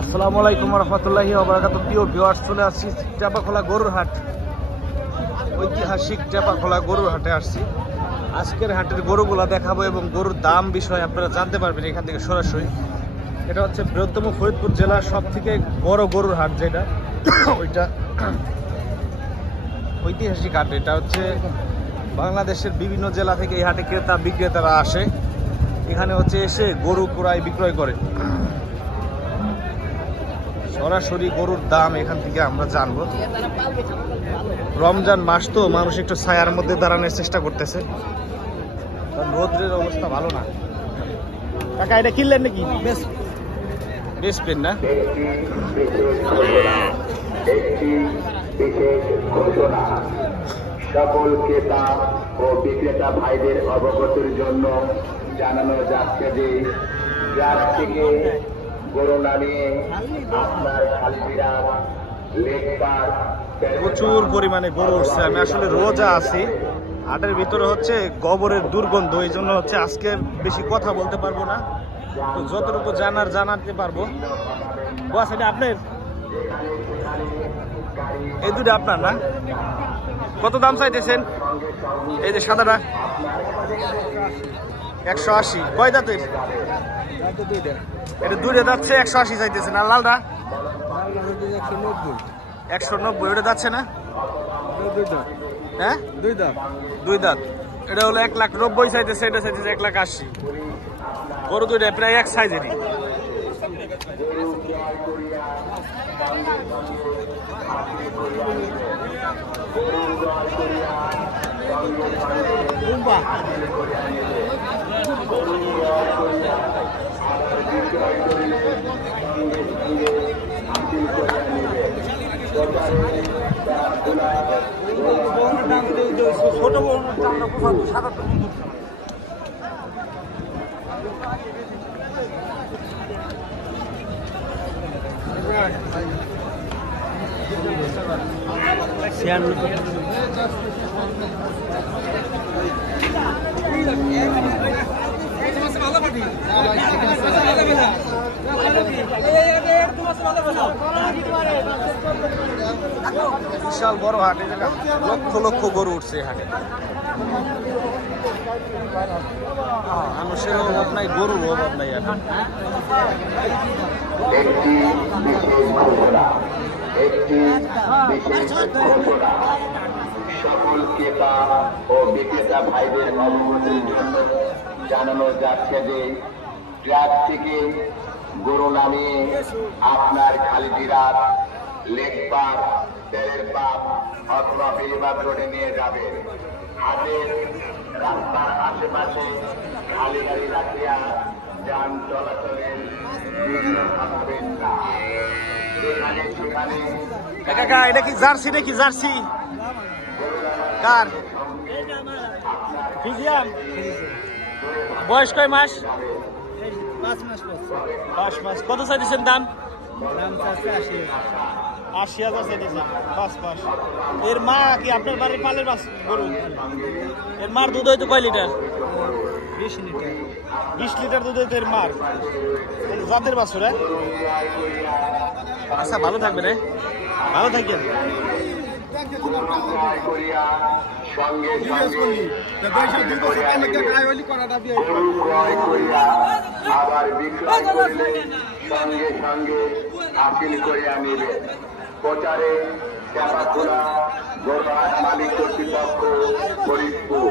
আসসালামু আলাইকুম রহমতুল্লাহি ওয়া বারাকাতুহু। প্রিয় ভিউয়ার্স, চলে আসছি টেপাখোলা গরুর হাট, ঐতিহাসিক টেপাখোলা গরুর হাটে আসছি। আজকের হাটের গরুগুলা দেখাবো এবং গরুর দাম বিষয়ে আপনারা জানতে পারবেন এখান থেকে সরাসরি। এটা হচ্ছে বৃহত্তম ফরিদপুর জেলার সব থেকে বড় গরুর হাট, যেটা ওইটা ঐতিহাসিক হাট। এটা হচ্ছে বাংলাদেশের বিভিন্ন জেলা থেকে এই হাটে ক্রেতা বিক্রেতারা আসে, এখানে হচ্ছে এসে গরু ক্রয় বিক্রয় করে। সরাসরি গরুর দাম এখান থেকে আমরা জানবো। রমজান মাস তো মানুষ একটু ছায়ার মধ্যে দাঁড়ানোর চেষ্টা করতেছে, কারণ রোদ্রের অবস্থা ভালো না। কাকা, এটা কিনলেন নাকি? বেচবেন না? সকল ক্রেতা ও বিক্রেতা ভাইদের অবগতির জন্য জানানো যাচ্ছে যে গ্রাম থেকে গরু নামিয়ে আপনার খালবিরা লেকপার প্রচুর পরিমাণে গরু উঠছে। আমি আসলে রোজা আছি, হাটের ভিতরে হচ্ছে গোবরের দুর্গন্ধ, এই জন্য হচ্ছে আজকে বেশি কথা বলতে পারবো না। তো যতটুকু জানাতে পারবো। বস, এটা আপনার? এই দুটো আপনার না? কত দাম চাইতেছেন? এই যে সাদাটা 180। কয় দাঁতের? এটা দুইটা যাচ্ছে 180 চাইতেছেন। আর লালটা 190। ওটা যাচ্ছে না? হ্যাঁ, দুই দাঁত। এটা হলো 1,90,000 চাইতেছে, এটা চাইতেছে 1,80,000। গরু দুইটা প্রায় এক সাইজেরই। ছোট বড় সাদা বিশাল বড় হাট, লক্ষ লক্ষ গরু উঠছে এই হাটে। মানুষের অভাব নাই, গরুর অভাব নাই। আর সকল ক্রেতা ও বিক্রেতা ভাইদের অবগতির জন্য জানানো যাচ্ছে যে ট্রাক থেকে গরু নামিয়ে আপনার খালবিরাত লেকপার তেলের পাপ অথবা বেলিবাদ রোডে নিয়ে যাবে। হাটের রাস্তার আশেপাশে খালি গাড়ি রাখিয়া যান চলাচলের হবেন না। সেখানে কাকা, এটা কি জার্সি নাকি? জার্সি কার? ফিজিয়াম। বয়স কয় মাস? 5 মাস। কত চাইছেন দাম? 80,000 চাইছেন। 5 মাস। এর মা কি আপনার বাড়ির পালের মাছ গরু? এর মার দুধ হয়তো কয় লিটার? 20 লিটার। 20 লিটার দুধ হয়তো এর মার। জাতের বাছুর। আচ্ছা, ভালো থাকবেন। ভালো থাকেন। সঙ্গে আবার বিক্রয় করলে সঙ্গে সঙ্গে হাসিল করিয়া নিবে। প্রচারে টেপাখোলা গরুহাট মালিক কর্তৃপক্ষ, ফরিদপুর।